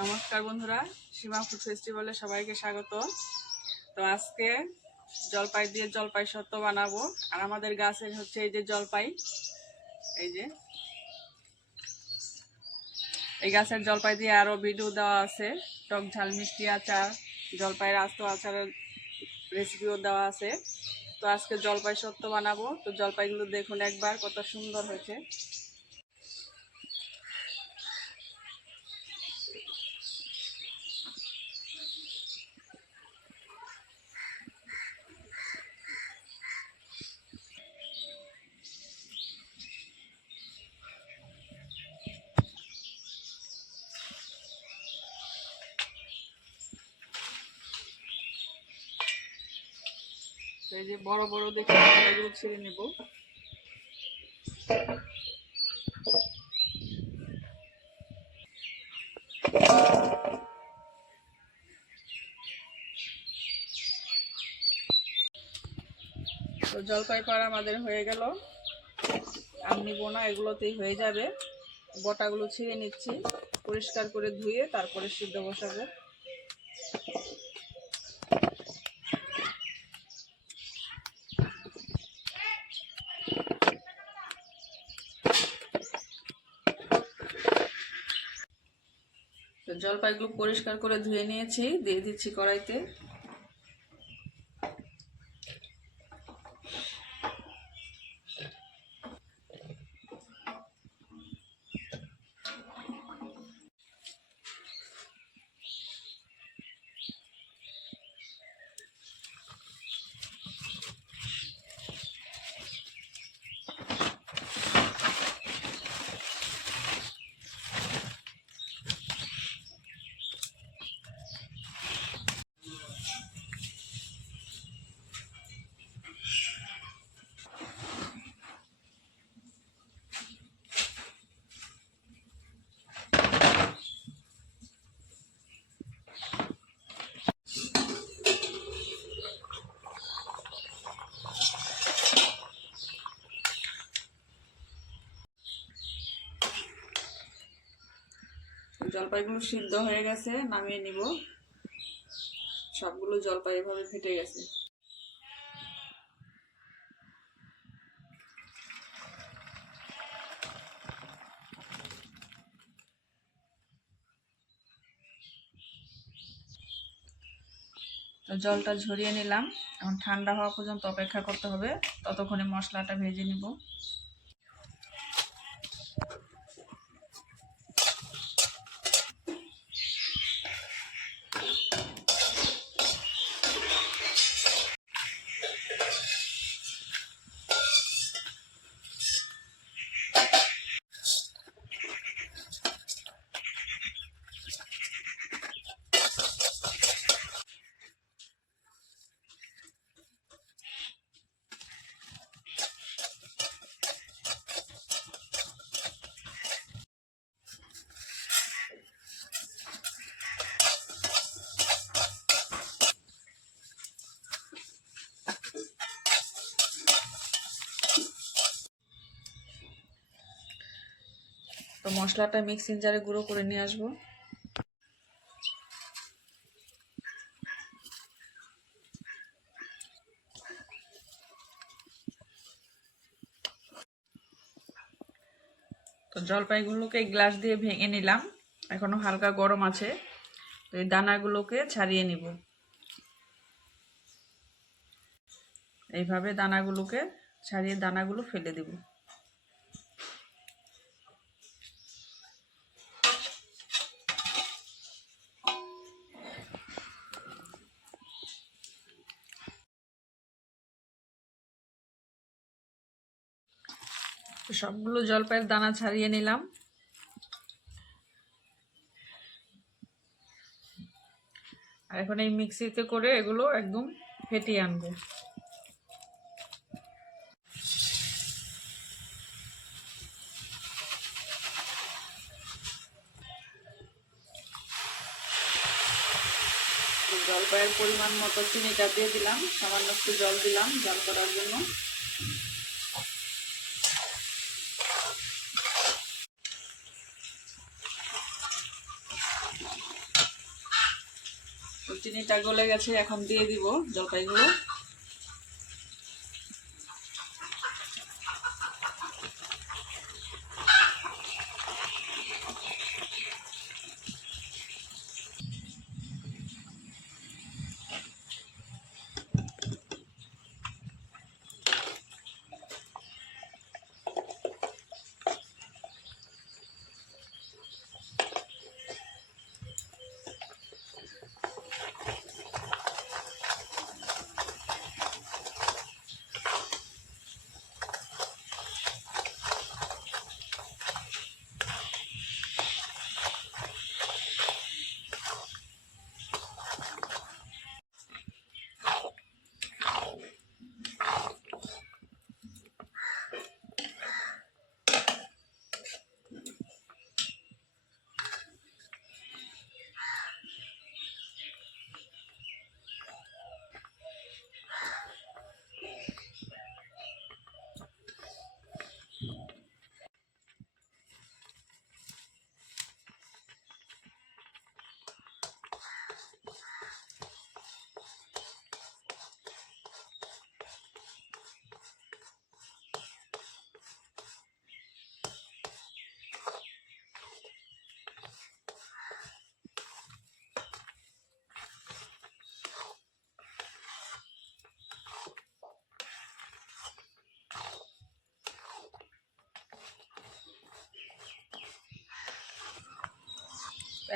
নমস্কার বন্ধুরা, সীমা ফুড ফেস্টিভ্যালে সবাইকে স্বাগত। তো আজকে জলপাই দিয়ে জলপাই সত্য বানাবো। আর আমাদের গাছের হচ্ছে এই যে জলপাই, এই যে। এই গাছের জলপাই দিয়ে আরও ভিডিও দেওয়া আছে। টক ঝাল, মিষ্টি আচার, জলপাইয়ের আস্ত আচারের রেসিপিও দেওয়া আছে। তো আজকে জলপাই সত্য বানাবো। তো জলপাইগুলো দেখুন একবার কত সুন্দর হয়েছে। এই যে বড় বড় দেখে জলপাইগুলো ছিঁড়ে নেব। তো জলপাই পাড়া আমাদের হয়ে গেল। আর নিব না, এগুলোতেই হয়ে যাবে। বটাগুলো ছিঁড়ে নিচ্ছি, পরিষ্কার করে ধুয়ে তারপরে সিদ্ধ বসাবো। জলপাইগুলো পরিষ্কার করে ধুয়ে নিয়েছি দিয়ে দিচ্ছি কড়াইতে। জলপাইগুলো সিদ্ধ হয়ে গেছে, নামিয়ে নিব। সবগুলো জলপাই এভাবে ফেটে গেছে। জলটা ঝরিয়ে নিলাম। এখন ঠান্ডা হওয়া পর্যন্ত অপেক্ষা করতে হবে। ততক্ষণে মশলাটা ভেজে নিব। মশলাটা মিক্সিং জারে গুঁড়ো করে নিয়ে আসব। তো জলপাইগুলোকে গ্লাস দিয়ে ভেঙে নিলাম। এখনও হালকা গরম আছে। তো এই দানাগুলোকে ছাড়িয়ে নিব। এইভাবে দানাগুলোকে ছাড়িয়ে দানাগুলো ফেলে দেবো। সবগুলো জলপাইয়ের দানা ছাড়িয়ে নিলাম। আর এখন এই মিক্সিতে করে এগুলো একদম ফেটিয়ে আনব। জলপাইয়ের পরিমাণ মতো চিনিটা দিয়ে দিলাম, সামান্য একটু জল দিলাম জল করার জন্য। চিনিটা গলে গেছে এখন দিয়ে দিব জলপাইগুলো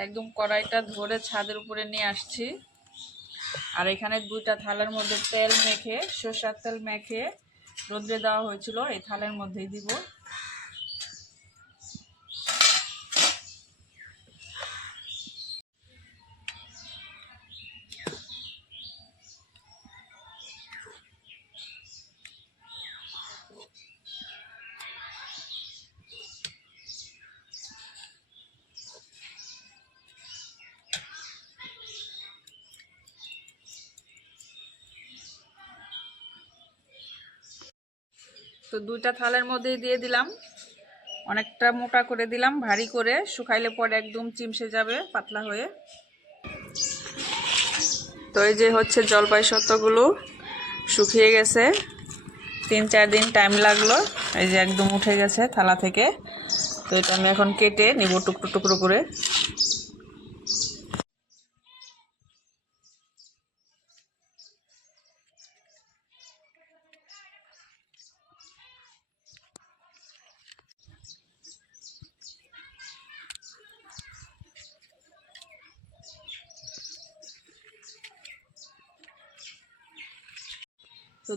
একদম কড়াইটা ধরে ছাদের উপরে নিয়ে আসছি। আর এখানে দুইটা থালের মধ্যে তেল মেখে, সর্ষার তেল মেখে রোদ্রে দেওয়া হয়েছিল, এই থালের মধ্যেই দিব। তো দুইটা থালের মধ্যেই দিয়ে দিলাম। অনেকটা মোটা করে দিলাম, ভারী করে। শুকাইলে পরে একদম চিমসে যাবে পাতলা হয়ে। তো এই যে হচ্ছে জলপাই সত্ত্বগুলো শুকিয়ে গেছে। তিন, চার দিন টাইম লাগল, এই যে একদম উঠে গেছে থালা থেকে। তো এটা আমি এখন কেটে নিব টুকরো টুকরো করে।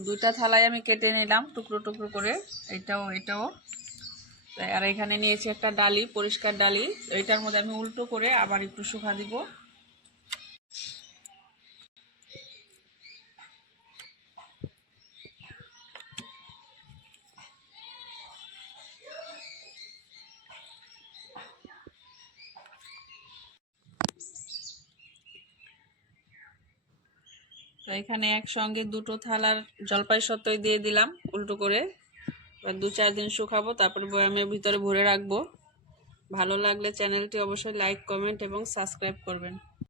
দুইটা থালায় আমি কেটে নিলাম টুকরো টুকরো করে। এটাও এটাও। আর এখানে নিয়েছি একটা ডালি, পরিষ্কার ডালি। এইটার মধ্যে আমি উল্টো করে আবার একটু শুকা দিব। তো এখানে একসঙ্গে দুটো থালার জলপাই সত্যই দিয়ে দিলাম, উল্টো করে। এবার দু চার দিন শুকাবো, তারপর বয়ামের ভিতরে ভরে রাখব। ভালো লাগলে চ্যানেলটি অবশ্যই লাইক, কমেন্ট এবং সাবস্ক্রাইব করবেন।